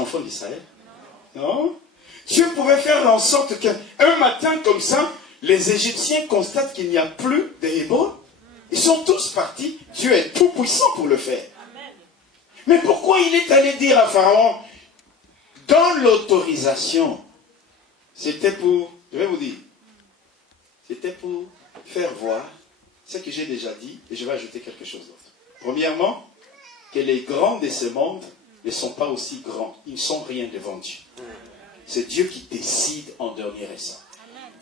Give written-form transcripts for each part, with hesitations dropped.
enfants d'Israël? Non. Dieu pouvait faire en sorte qu'un matin comme ça, les Égyptiens constatent qu'il n'y a plus d'Hébreux. Ils sont tous partis. Dieu est tout puissant pour le faire. Mais pourquoi il est allé dire à Pharaon, dans l'autorisation, c'était pour, je vais vous dire, c'était pour faire voir ce que j'ai déjà dit, et je vais ajouter quelque chose d'autre. Premièrement, que les grands de ce monde ne sont pas aussi grands. Ils ne sont rien devant Dieu. C'est Dieu qui décide en dernier essai.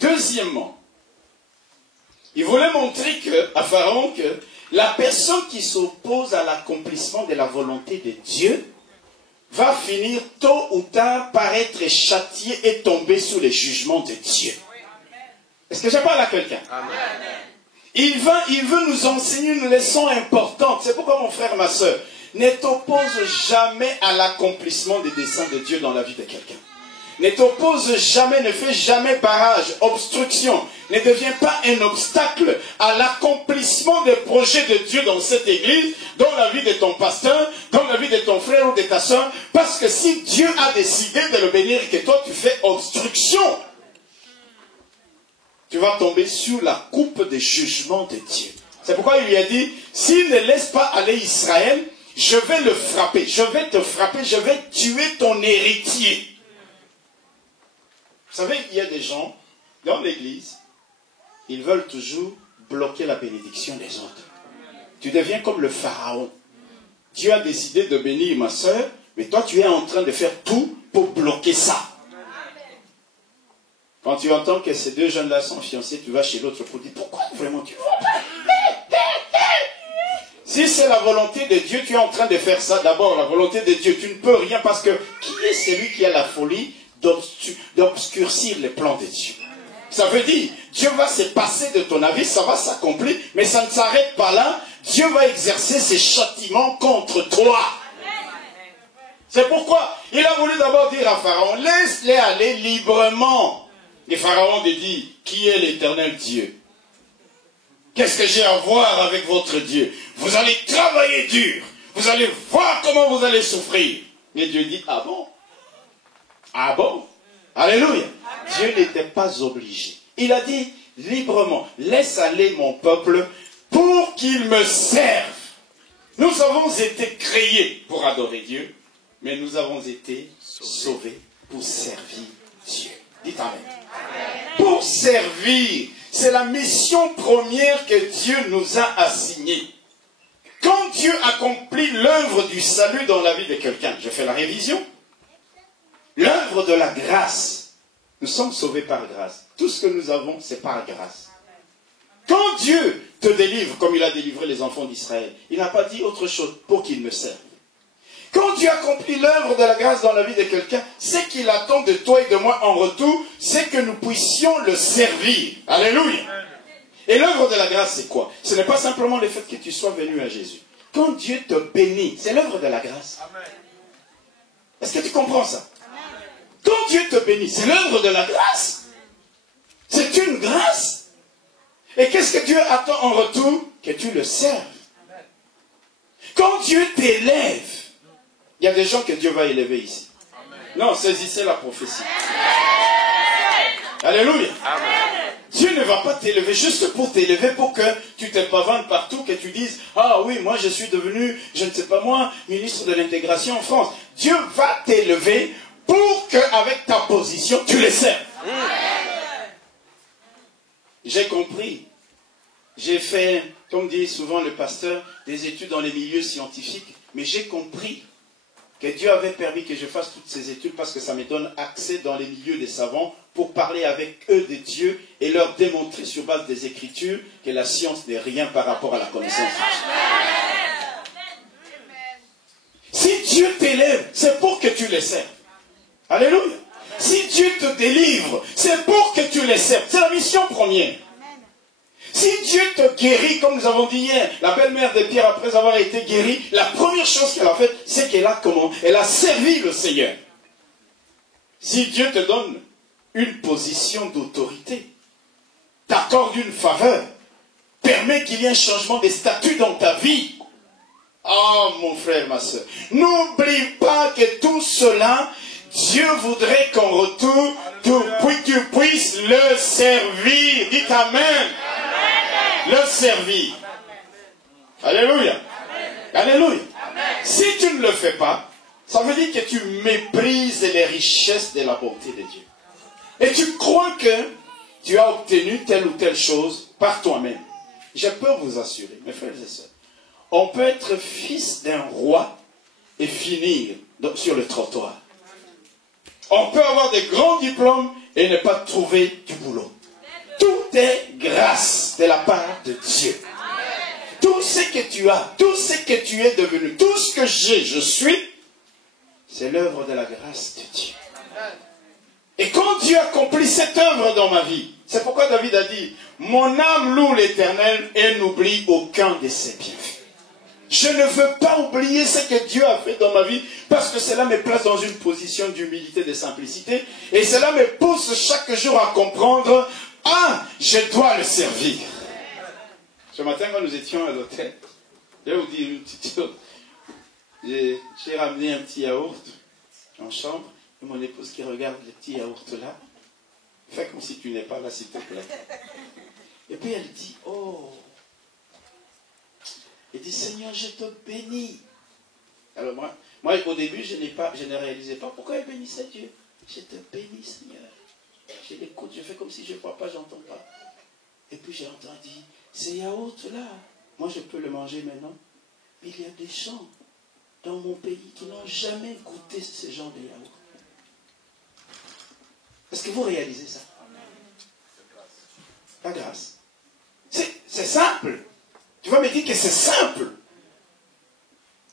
Deuxièmement, il voulait montrer à Pharaon que la personne qui s'oppose à l'accomplissement de la volonté de Dieu va finir tôt ou tard par être châtié et tomber sous les jugements de Dieu. Est-ce que je parle à quelqu'un? Il veut nous enseigner une leçon importante. C'est pourquoi mon frère, ma soeur, ne t'oppose jamais à l'accomplissement des desseins de Dieu dans la vie de quelqu'un. Ne t'oppose jamais, ne fais jamais barrage, obstruction. Ne deviens pas un obstacle à l'accomplissement des projets de Dieu dans cette église, dans la vie de ton pasteur, dans la vie de ton frère ou de ta soeur. Parce que si Dieu a décidé de le bénir et que toi tu fais obstruction, tu vas tomber sous la coupe des jugements de Dieu. C'est pourquoi il lui a dit, s'il ne laisse pas aller Israël, je vais le frapper, je vais te frapper, je vais tuer ton héritier. Vous savez, il y a des gens dans l'église, ils veulent toujours bloquer la bénédiction des autres. Tu deviens comme le pharaon. Dieu a décidé de bénir ma soeur, mais toi tu es en train de faire tout pour bloquer ça. Quand tu entends que ces deux jeunes-là sont fiancés, tu vas chez l'autre pour dire, pourquoi vraiment tu ne vois pas? Si c'est la volonté de Dieu, tu es en train de faire ça. D'abord, la volonté de Dieu, tu ne peux rien parce que qui est celui qui a la folie d'obscurcir les plans de Dieu? Ça veut dire, Dieu va se passer de ton avis, ça va s'accomplir, mais ça ne s'arrête pas là. Dieu va exercer ses châtiments contre toi. C'est pourquoi il a voulu d'abord dire à Pharaon, laisse-les aller librement. Et Pharaon dit, qui est l'Éternel Dieu? Qu'est-ce que j'ai à voir avec votre Dieu? Vous allez travailler dur. Vous allez voir comment vous allez souffrir. Et Dieu dit, ah bon? Ah bon? Alléluia. Amen. Dieu n'était pas obligé. Il a dit librement, laisse aller mon peuple pour qu'il me serve. Nous avons été créés pour adorer Dieu, mais nous avons été sauvés pour servir Dieu. Dites Amen. Pour servir, c'est la mission première que Dieu nous a assignée. Quand Dieu accomplit l'œuvre du salut dans la vie de quelqu'un, je fais la révision. L'œuvre de la grâce, nous sommes sauvés par grâce. Tout ce que nous avons, c'est par grâce. Quand Dieu te délivre, comme il a délivré les enfants d'Israël, il n'a pas dit autre chose pour qu'ils me servent. Quand Dieu accomplit l'œuvre de la grâce dans la vie de quelqu'un, ce qu'il attend de toi et de moi en retour, c'est que nous puissions le servir. Alléluia. Et l'œuvre de la grâce, c'est quoi? Ce n'est pas simplement le fait que tu sois venu à Jésus. Quand Dieu te bénit, c'est l'œuvre de la grâce. Est-ce que tu comprends ça? Quand Dieu te bénit, c'est l'œuvre de la grâce. C'est une grâce. Et qu'est-ce que Dieu attend en retour? Que tu le serves. Quand Dieu t'élève, il y a des gens que Dieu va élever ici. Non, saisissez la prophétie. Alléluia. Dieu ne va pas t'élever juste pour t'élever, pour que tu te pavannes partout, que tu dises, ah oui, moi je suis devenu, je ne sais pas moi, ministre de l'intégration en France. Dieu va t'élever pour qu'avec ta position, tu les serves. J'ai compris. J'ai fait, comme dit souvent le pasteur, des études dans les milieux scientifiques, mais j'ai compris que Dieu avait permis que je fasse toutes ces études parce que ça me donne accès dans les milieux des savants pour parler avec eux de Dieu et leur démontrer sur base des Écritures que la science n'est rien par rapport à la connaissance de Dieu. Si Dieu t'élève, c'est pour que tu les serves. Alléluia. Si Dieu te délivre, c'est pour que tu les serves. C'est la mission première. Si Dieu te guérit, comme nous avons dit hier, la belle-mère de Pierre, après avoir été guérie, la première chose qu'elle a faite, c'est qu'elle a comment? Elle a servi le Seigneur. Si Dieu te donne une position d'autorité, t'accorde une faveur, permet qu'il y ait un changement de statut dans ta vie, Oh mon frère, ma soeur, n'oublie pas que tout cela, Dieu voudrait qu'en retour, tu puisses le servir. Dites Amen. Le servir. Alléluia. Alléluia. Si tu ne le fais pas, ça veut dire que tu méprises les richesses de la bonté de Dieu. Et tu crois que tu as obtenu telle ou telle chose par toi-même. Je peux vous assurer, mes frères et sœurs, on peut être fils d'un roi et finir sur le trottoir. On peut avoir des grands diplômes et ne pas trouver du boulot. Tout est grâce de la part de Dieu. Tout ce que tu as, tout ce que tu es devenu, tout ce que j'ai, je suis, c'est l'œuvre de la grâce de Dieu. Et quand Dieu accomplit cette œuvre dans ma vie, c'est pourquoi David a dit, mon âme loue l'Éternel et n'oublie aucun de ses bienfaits. Je ne veux pas oublier ce que Dieu a fait dans ma vie parce que cela me place dans une position d'humilité, de simplicité et cela me pousse chaque jour à comprendre, ah, je dois le servir. Ce matin, quand nous étions à l'hôtel, je vais vous dire une petite chose. J'ai ramené un petit yaourt en chambre et mon épouse qui regarde le petit yaourt là, fais comme si tu n'es pas là, s'il te plaît. Et puis elle dit, oh, elle dit, Seigneur, je te bénis. Alors moi au début, je ne réalisais pas pourquoi elle bénissait Dieu. Je te bénis, Seigneur. Je l'écoute, je fais comme si je ne vois pas, j'entends pas. Et puis j'ai entendu, ces yaourts-là, moi je peux le manger maintenant, mais il y a des gens dans mon pays qui n'ont jamais goûté ce genre de yaourt. Est-ce que vous réalisez ça? La grâce. C'est simple. Tu vas me dire que c'est simple.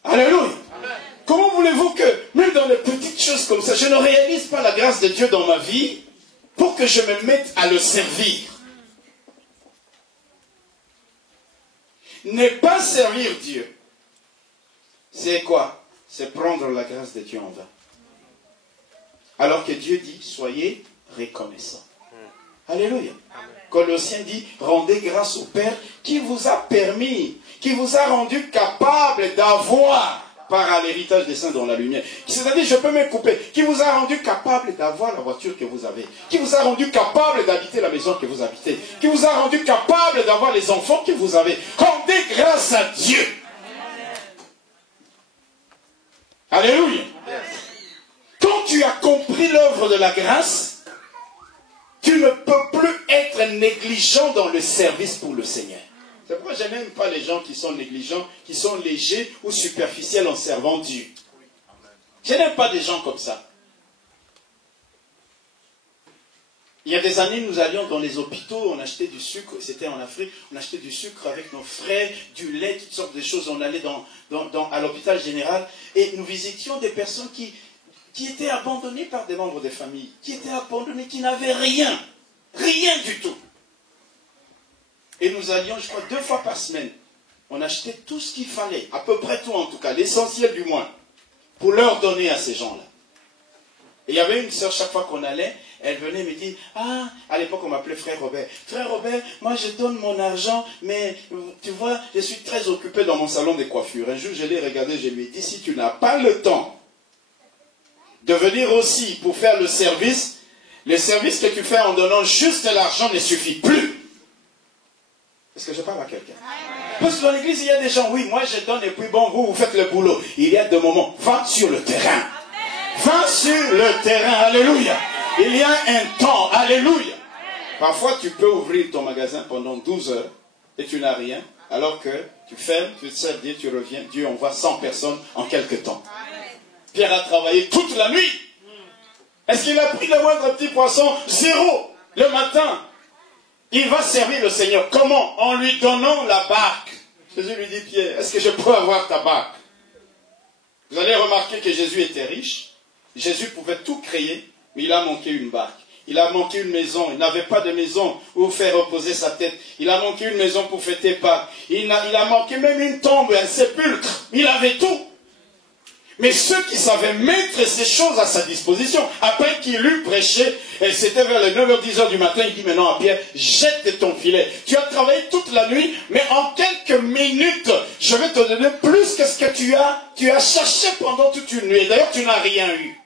Alléluia. Amen. Comment voulez-vous que, même dans les petites choses comme ça, je ne réalise pas la grâce de Dieu dans ma vie pour que je me mette à le servir? Ne pas servir Dieu, c'est quoi? C'est prendre la grâce de Dieu en vain. Alors que Dieu dit, soyez reconnaissants. Alléluia. Colossiens dit, rendez grâce au Père qui vous a permis, qui vous a rendu capable d'avoir, par l'héritage des saints dans la lumière. C'est-à-dire, je peux me couper, qui vous a rendu capable d'avoir la voiture que vous avez, qui vous a rendu capable d'habiter la maison que vous habitez, qui vous a rendu capable d'avoir les enfants que vous avez. Rendez grâce à Dieu. Alléluia. Quand tu as compris l'œuvre de la grâce, tu ne peux plus être négligent dans le service pour le Seigneur. C'est pourquoi je n'aime pas les gens qui sont négligents, qui sont légers ou superficiels en servant Dieu. Je n'aime pas des gens comme ça. Il y a des années, nous allions dans les hôpitaux, on achetait du sucre, c'était en Afrique, on achetait du sucre avec nos frères, du lait, toutes sortes de choses. On allait à l'hôpital général et nous visitions des personnes qui étaient abandonnés par des membres de famille, qui étaient abandonnés, qui n'avaient rien, rien du tout. Et nous allions, je crois, 2 fois par semaine. On achetait tout ce qu'il fallait, à peu près tout en tout cas, l'essentiel du moins, pour leur donner à ces gens-là. Et il y avait une sœur, chaque fois qu'on allait, elle venait me dire, ah, à l'époque on m'appelait frère Robert. Frère Robert, moi je donne mon argent, mais tu vois, je suis très occupé dans mon salon de coiffure. Un jour, je l'ai regardé, je lui ai dit, si tu n'as pas le temps de venir aussi pour faire le service que tu fais en donnant juste l'argent ne suffit plus. Est-ce que je parle à quelqu'un? Parce que dans l'église, il y a des gens, oui, moi je donne et puis bon, vous faites le boulot. Il y a des moments, va sur le terrain. Va sur le terrain, alléluia. Il y a un temps, alléluia. Parfois, tu peux ouvrir ton magasin pendant 12 heures et tu n'as rien, alors que tu fermes, tu te sers Dieu, tu reviens, Dieu envoie 100 personnes en quelque temps. Pierre a travaillé toute la nuit. Est-ce qu'il a pris le moindre petit poisson? 0. Le matin, il va servir le Seigneur. Comment? En lui donnant la barque. Jésus lui dit, Pierre, est-ce que je peux avoir ta barque? Vous allez remarquer que Jésus était riche. Jésus pouvait tout créer, mais il a manqué une barque. Il a manqué une maison. Il n'avait pas de maison où faire reposer sa tête. Il a manqué une maison pour fêter Pâques. Il a manqué même une tombe, un sépulcre. Il avait tout. Mais ceux qui savaient mettre ces choses à sa disposition, après qu'il eut prêché, et c'était vers les 9h, 10h du matin, il dit maintenant à Pierre, jette ton filet. Tu as travaillé toute la nuit, mais en quelques minutes, je je vais te donner plus que ce que tu as cherché pendant toute une nuit. D'ailleurs, tu n'as rien eu.